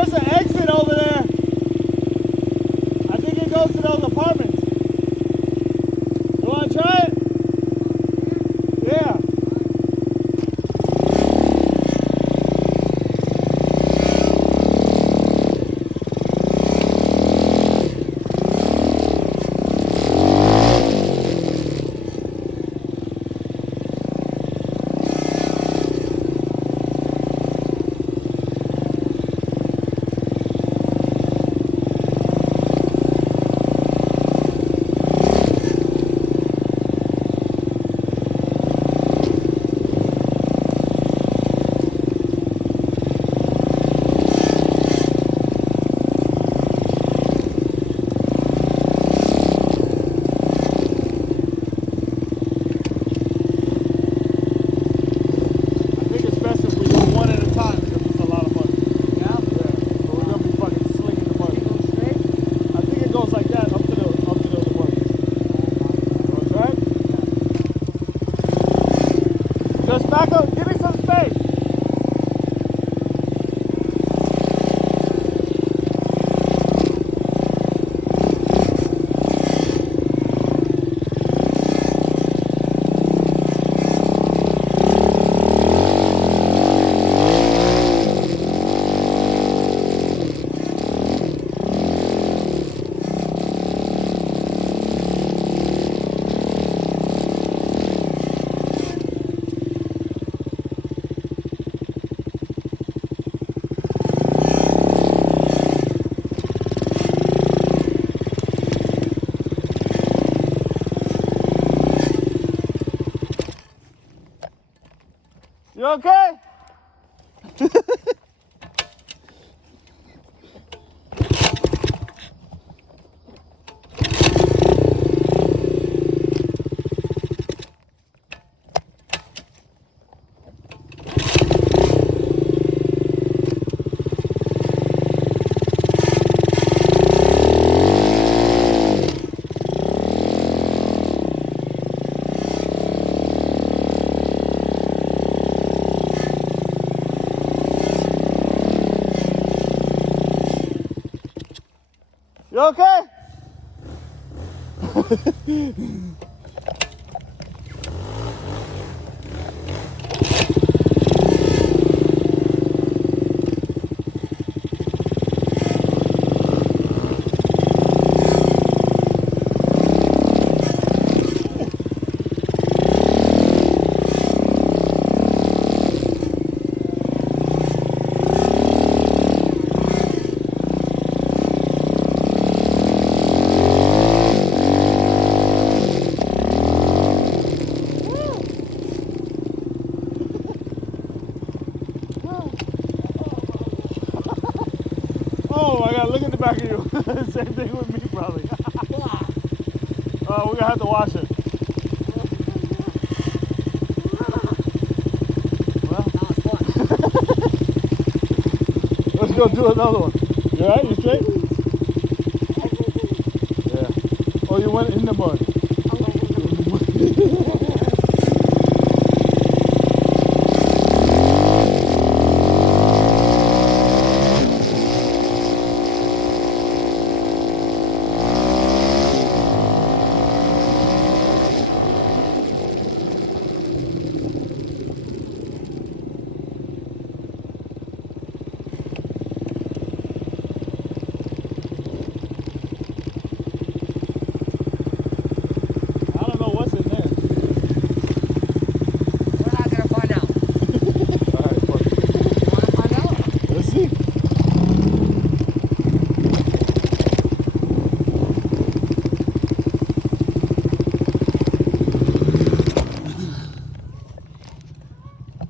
there's an exit over there. I think it goes to those apartments. You want to try it? Yeah. Just back up, give me some space. You okay? You okay? Oh my God, look at the back of you. Same thing with me probably. We're gonna have to wash it. Well, let's go do another one. You alright? You straight? Yeah. Oh, you went in the mud.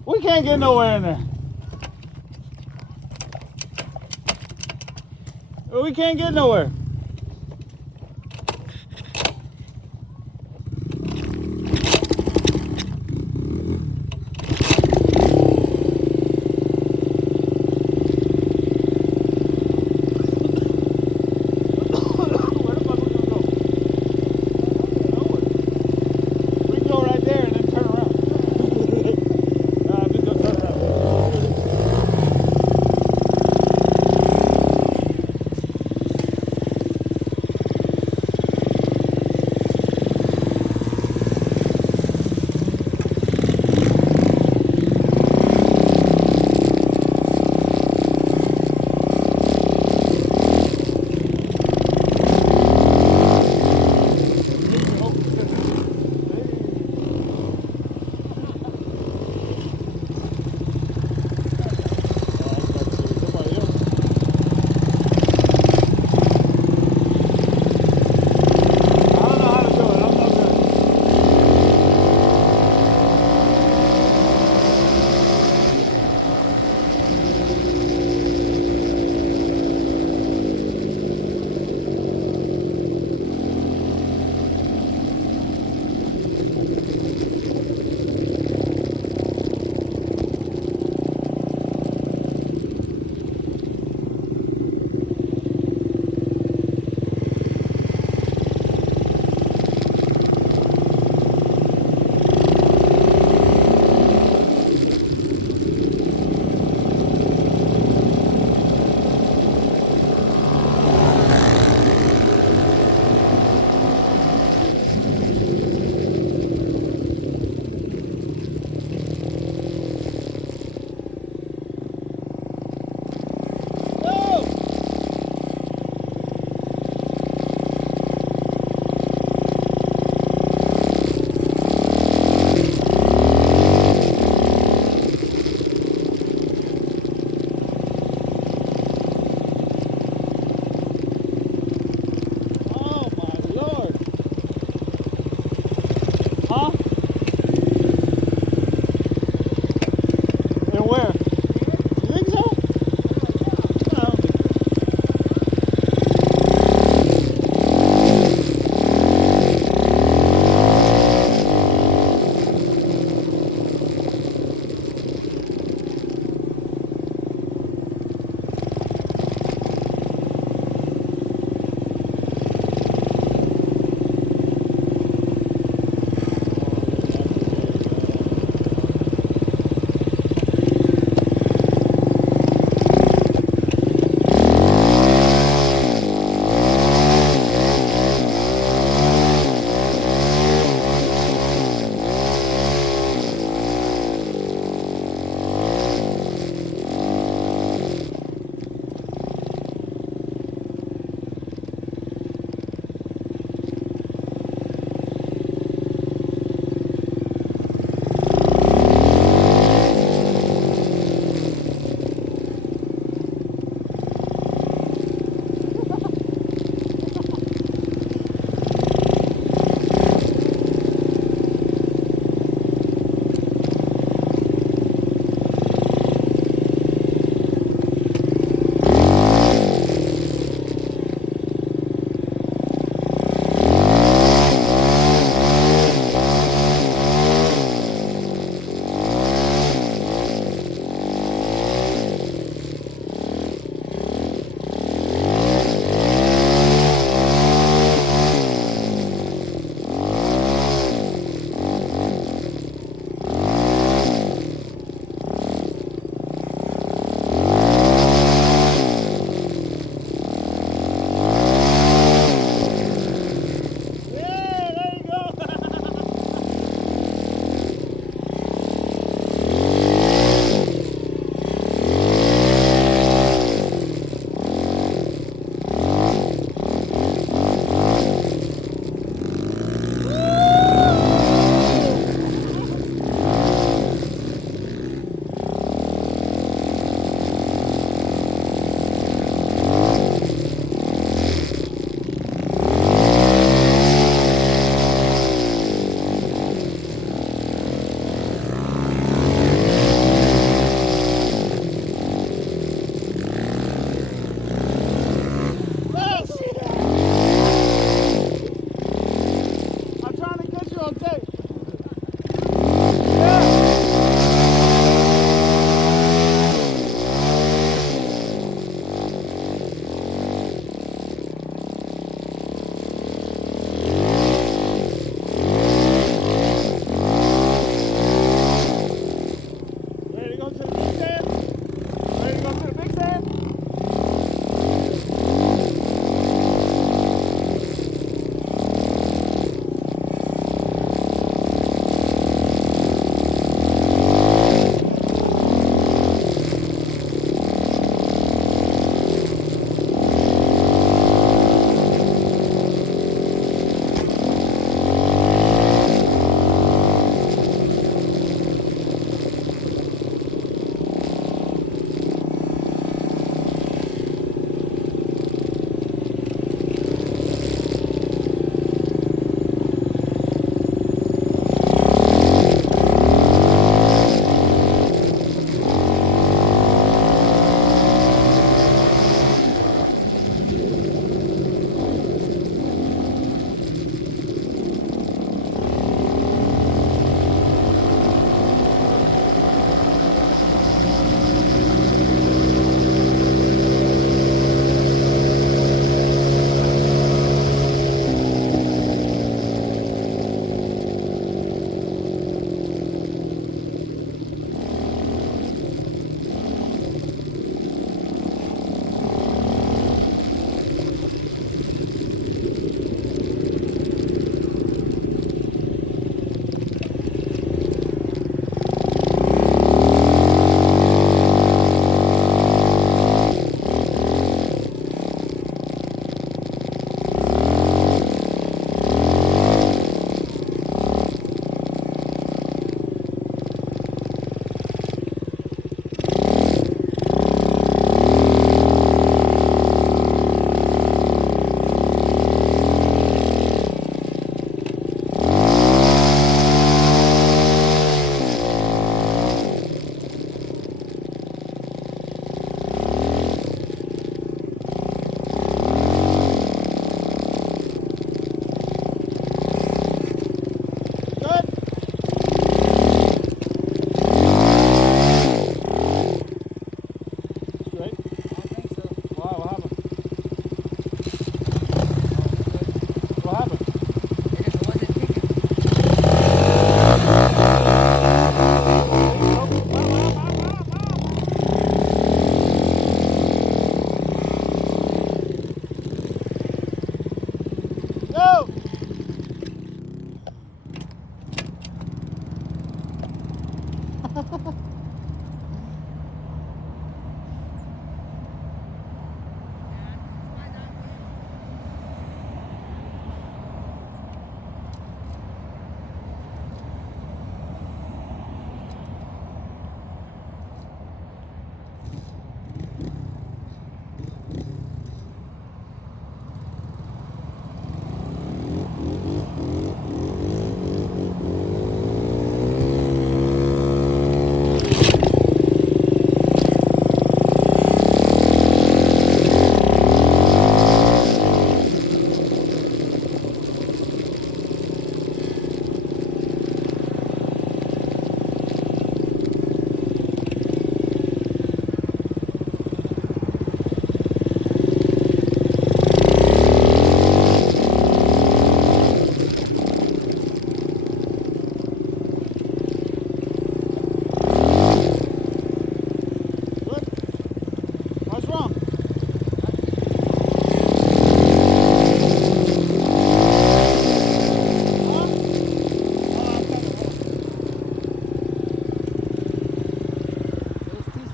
We can't get nowhere in there. We can't get nowhere.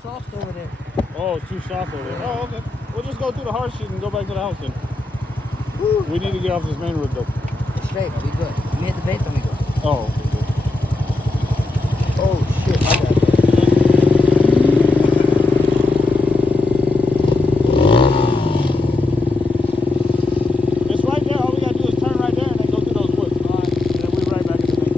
soft over there. Oh, it's too soft over there. Oh, okay. We'll just go through the hard shit and go back to the house then. We need to get off this main road though. It's straight. We good. Let me hit the vape, then we go. Oh, okay, good. Oh shit, my bad. It's right there. All we gotta do is turn right there and then go through those woods. All right. And then we're right back in the main.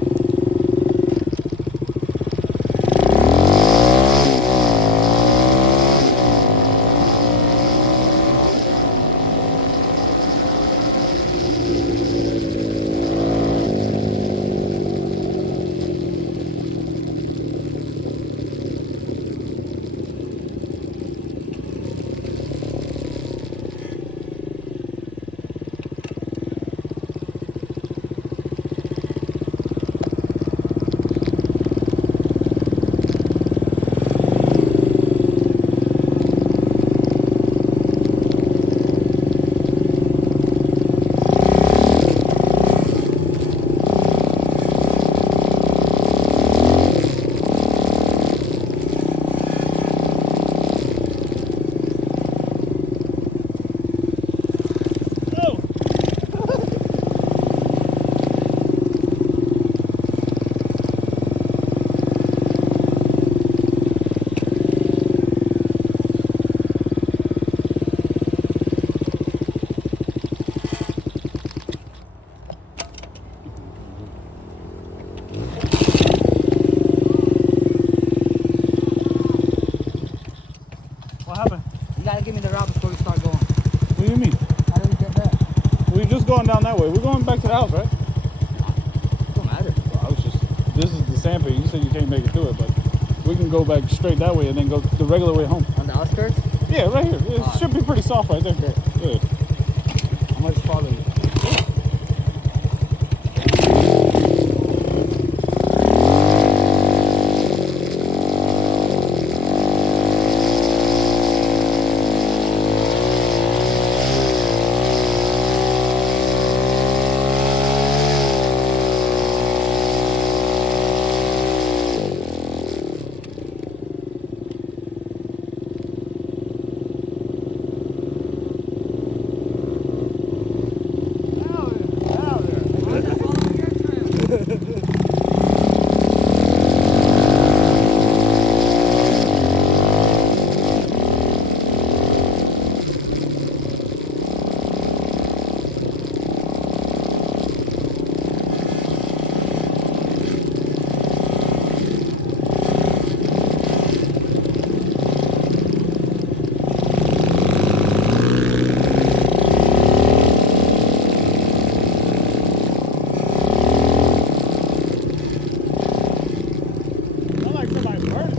What happened? You gotta give me the route before we start going. What do you mean? How do we get back? We're just going down that way. We're going back to the house, right? Don't matter. Well, I was just. This is the Sandpit. You said you can't make it through it, but we can go back straight that way and then go the regular way home. On the outskirts? Yeah, right here. It should be pretty soft right there. Yeah. I'm gonna just follow you. I like somebody burning.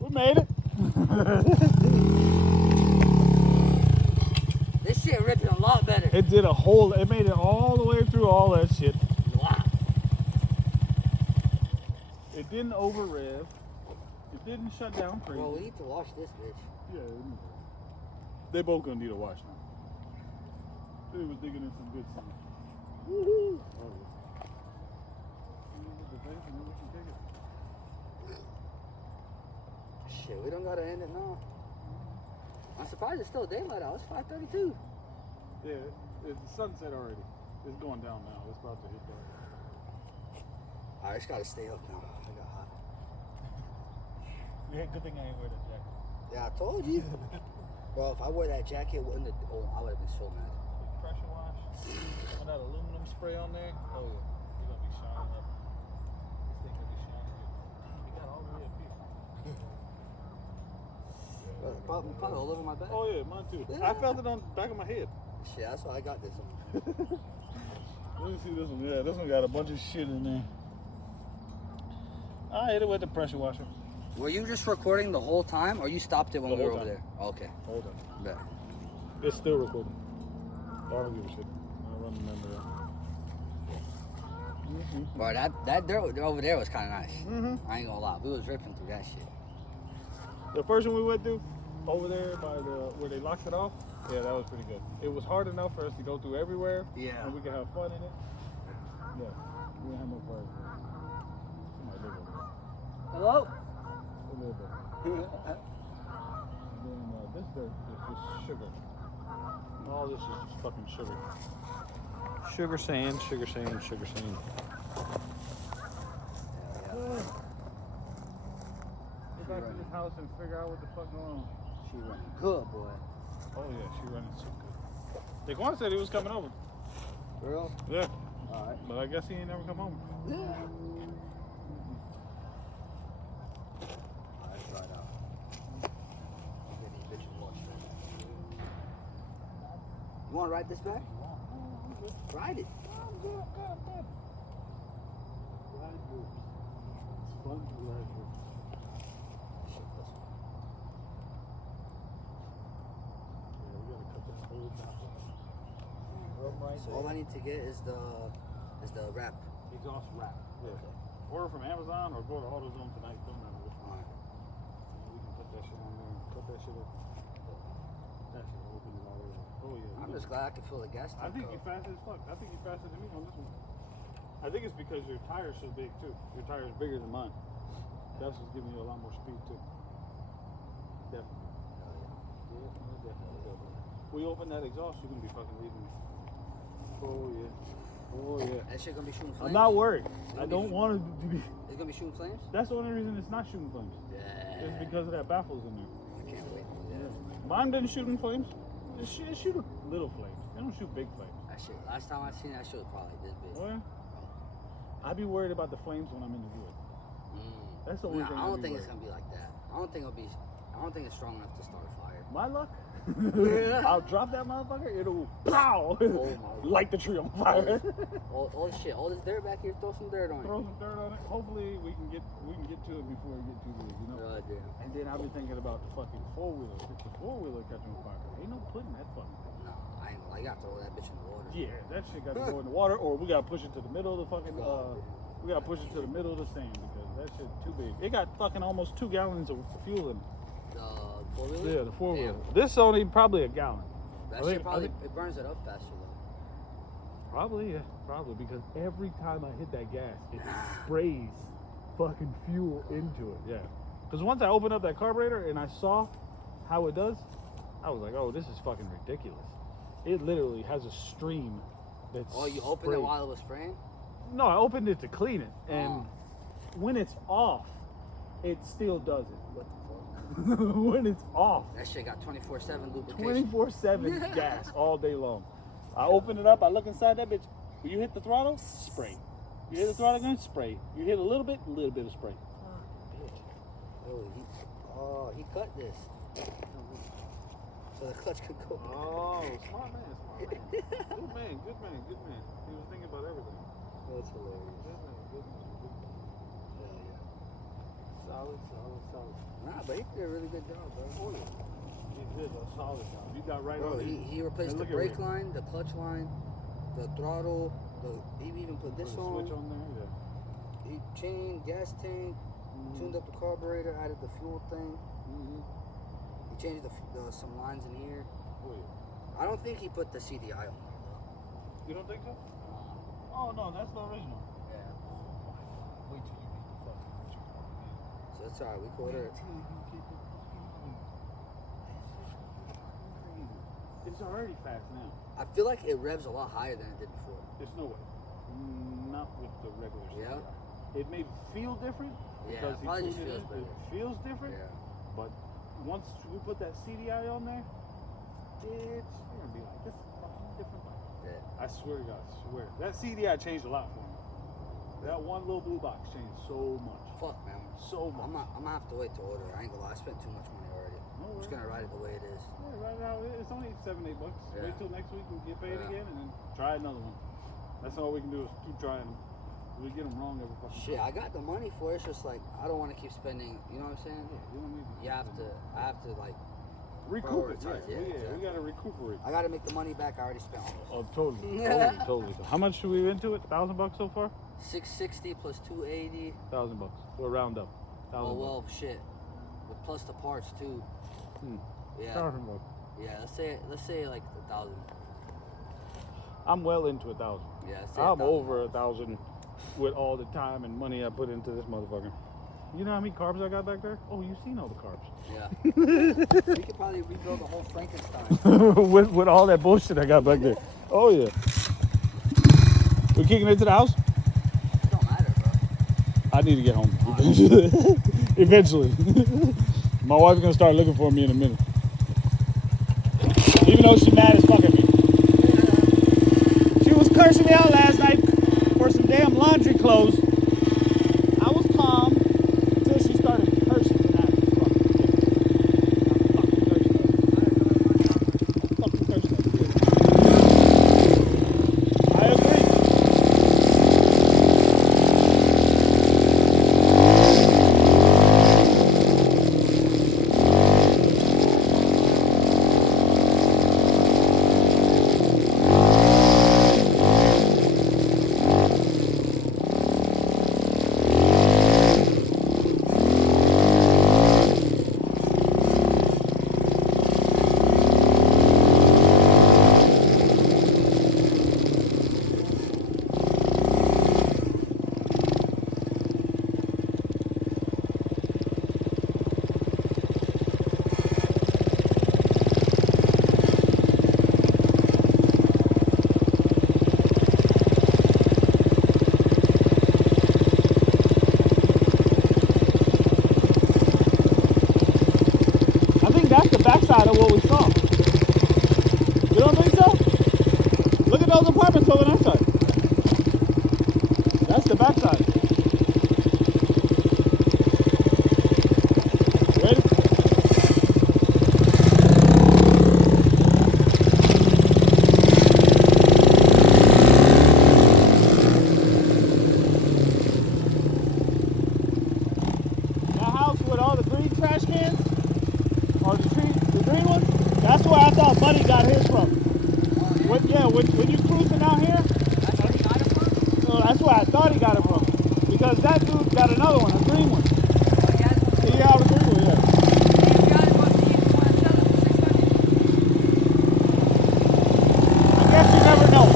We made it. This shit ripping a lot better. It did a whole. It made it all the way through all that shit. Wow. It didn't over rev. It didn't shut down crazy. Bro, we need to wash this bitch. Yeah, they both gonna need a wash now. They was digging in some good stuff. Woohoo! Oh, yeah. Shit, we don't gotta end it now. I'm surprised it's still daylight out. It's 5:32. Yeah, it's sunset already. It's going down now. It's about to hit dark. I just gotta stay up now. I got hot. Yeah, good thing I ain't wear that jacket. Yeah, I told you. Bro, if I wore that jacket, I would have been so mad. Pressure wash. And that aluminum spray on there. Oh yeah, you're gonna be shining up. This thing gonna be shining good. Damn, you got all the way up here. Probably all over my back. Oh yeah, mine too. Yeah. I felt it on the back of my head. Shit, that's why I got this one. Let me see this one. Yeah, this one got a bunch of shit in there. I hit it with the pressure washer. Were you just recording the whole time, or you stopped it when The we were whole over time. there? Okay. Hold on. Bet. It's still recording. I don't give a shit. I run the memory out. Bro, that dirt over there was kind of nice. Mm-hmm. I ain't gonna lie. We was ripping through that shit. The first one we went to, over there by where they locked it off, yeah, that was pretty good. It was hard enough for us to go through everywhere, Yeah. and we could have fun in it. Yeah, we didn't have no fun. Somebody live over there. Hello? A little bit. And then this dirt is just sugar. All this is just fucking sugar. Sugar sand, sugar sand, sugar sand. Go back to this house and figure out what the fuck going on. She running good, boy. Oh yeah, she running so good. Daquan said he was coming over. Girl? Yeah, Alright. but I guess he ain't never come home. Yeah. Alright, try it out. Get these bitches washed in. You wanna ride this back? Ride it. It's fun to ride here. Shit, this one. Yeah, we gotta cut this whole back off. So all I need to get is the wrap. Exhaust wrap. Yeah. Okay. Order from Amazon or go to AutoZone tonight. Don't matter which one. Alright. We can put that shit on there. Cut that shit up. That shit open it all the way. Oh yeah. I'm just glad I can fill the gas tank I think up. you're fast as fuck. I think you're faster than me on this one. I think it's because your tire's so big too. Your tire's bigger than mine. That's what's giving you a lot more speed too. Definitely. Definitely. We open that exhaust, you're gonna be fucking leaving me. Oh yeah. Oh yeah. That shit gonna be shooting flames? I'm not worried. I don't want it to be. It's gonna be shooting flames? That's the only reason it's not shooting flames. Yeah. It's because of that baffles in there. I can't wait. Yeah. Mine didn't shoot in flames. It shoot little flames. They don't shoot big flames. That shit. Last time I seen that shit was probably this big. Oh, yeah? I'd be worried about the flames when I'm in the wood. That's the only thing. I I'd don't be think it's worried. gonna be like that. I don't think it's strong enough to start a fire. My luck. I'll drop that motherfucker. It'll pow, Oh my light the tree on fire. all this shit, all this dirt back here, throw some dirt on Throw it. some dirt on it. Hopefully we can get to it before it get too big, you know. God damn. And then I've been thinking about the fucking 4-wheeler. If the 4-wheeler catch on fire, ain't no putting that fucking thing. No, I ain't gonna lie. You gotta throw that bitch in the water. Yeah, that shit got to go in the water, or we gotta push it to the middle of the fucking. We gotta push it to the middle of the sand because that shit too big. It got fucking almost 2 gallons of fuel in it. The 4-wheeler? Yeah, the 4-wheeler. Damn. This only probably a gallon. That I shit think- probably, I think- it burns it up faster though. Probably, yeah, probably because every time I hit that gas, it sprays fucking fuel into it. Yeah, because once I opened up that carburetor and I saw how it does, I was like, oh, this is fucking ridiculous. It literally has a stream that's. Oh, you opened it sprayed. while it was spraying? No, I opened it to clean it, and when it's off, it still does it. What the fuck? When it's off, That shit got 24/7 lubrication. 24/7 gas all day long. I open it up, I look inside that bitch. When you hit the throttle, spray. You hit the throttle again, spray. You hit a little bit of spray. Oh, he cut this. So the clutch could go. Oh, smart man, smart man. Good man, good man, good man. He was thinking about everything. That's hilarious. Good man, good man, good man. Hell yeah. Solid, solid, solid. Nah, but he did a really good job, bro. Oh, yeah. He did a solid job. You got right Bro, on it. he replaced And the look at brake where- line, the clutch line, the throttle, he even put this Put a on. switch on there, yeah. He changed gas tank, tuned up the carburetor, added the fuel thing. Mm-hmm. He changed some lines in here. Oh, yeah. I don't think he put the CDI on there though. You don't think so? Oh, no, that's the original. Yeah. Wait till you get the fucking original, man. So it's alright. We can order it. It's already fast now. I feel like it revs a lot higher than it did before. There's no way. Not with the regular Yeah? CDI. It may feel different Yeah, because he probably just tuned it feels in. better. It feels different, Yeah. but once we put that CDI on there, it's gonna be like this is a fucking different bike. Yeah. I swear to God, I swear. That CDI changed a lot for me. That one little blue box changed so much. Fuck, man. So much. I'm gonna have to wait to order it. I ain't gonna lie. I spent too much money already. No I'm just worries. gonna ride it the way it is. Yeah, right now it's only $7-8. Yeah. Wait till next week and get paid Yeah. again, and then try another one. That's all we can do is keep trying them. We get them wrong every fucking Shit, time. I got the money for it. It's just like I don't want to keep spending. You know what I'm saying? Yeah, you don't need to. I have to like Recoup it. Prioritize, Yeah, exactly. we gotta recuperate. I gotta make the money back. I already spent all Oh, totally. How much should we into it? $1,000 so far? this. 660 plus 280. $1,000. We'll round up. Oh well, shit. But plus the parts too. Yeah. $1,000. Yeah. Let's say like 1,000. I'm well into 1,000. Yeah. Let's say I'm 1,000. over 1,000 with all the time and money I put into this motherfucker. You know how many carbs I got back there? Oh, you've seen all the carbs. Yeah. We could probably rebuild the whole Frankenstein. with all that bullshit I got back there. Oh yeah. We kicking into the house? It don't matter, bro. I need to get home. Eventually. My wife's gonna start looking for me in a minute. Even though she's mad as fuck at me. She was cursing me out last night for some damn laundry clothes. I was calm until she started cursing me out. Fucking cursing. I agree. That's the backside of what we saw. You don't think so? Look at those apartments over that side. That's the backside. Ready? That house with all the green trash cans? Or the green one? That's where I thought Buddy got his from. When you cruising out here, That's where he got it from? that's where I thought he got it from. Because that dude got another one, a green one. Oh, he has one. He got a green one, yeah. He got it, but he want to sell it for 600. I guess you never know.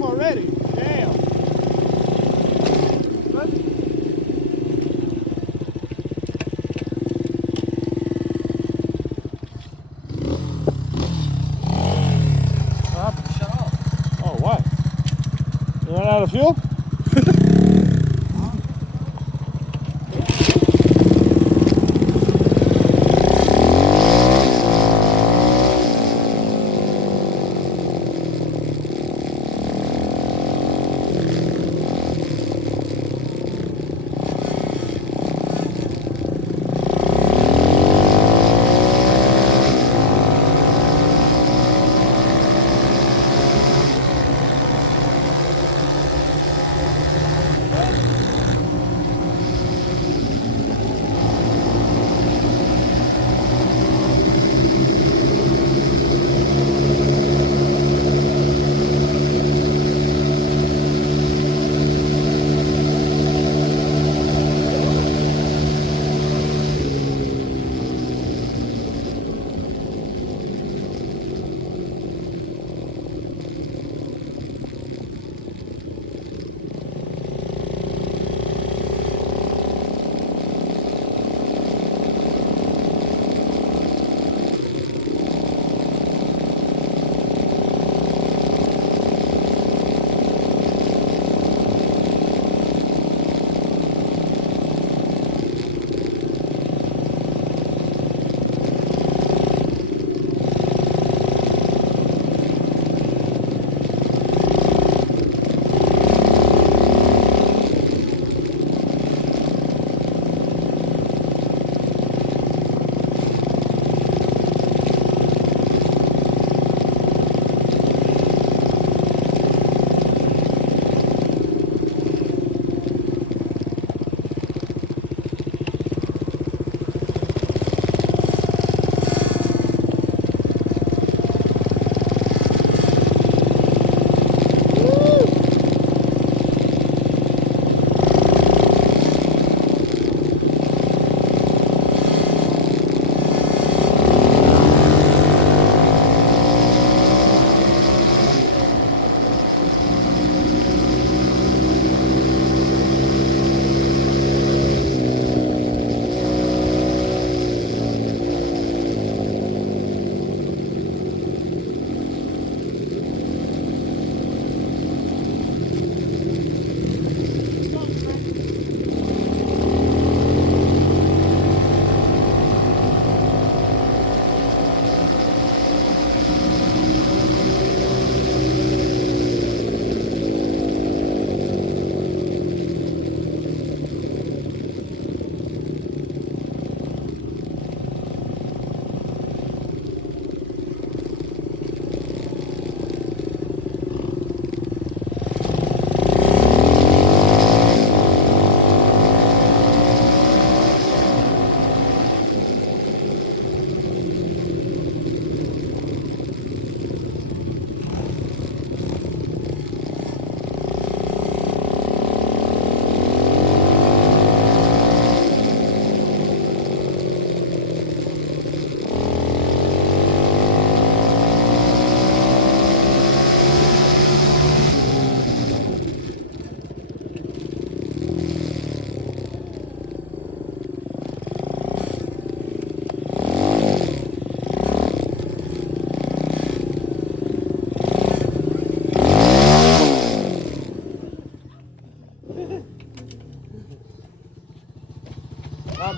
Already. Damn. Good. Shut off. Oh, what? You ran out of fuel?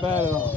not bad at all.